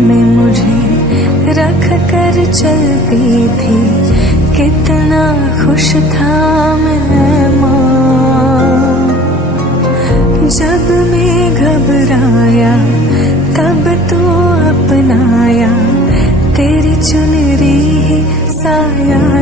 में मुझे रख कर चलती थी, कितना खुश था मैं माँ। जब मैं घबराया तब तो अपनाया, तेरी चुनरी ही साया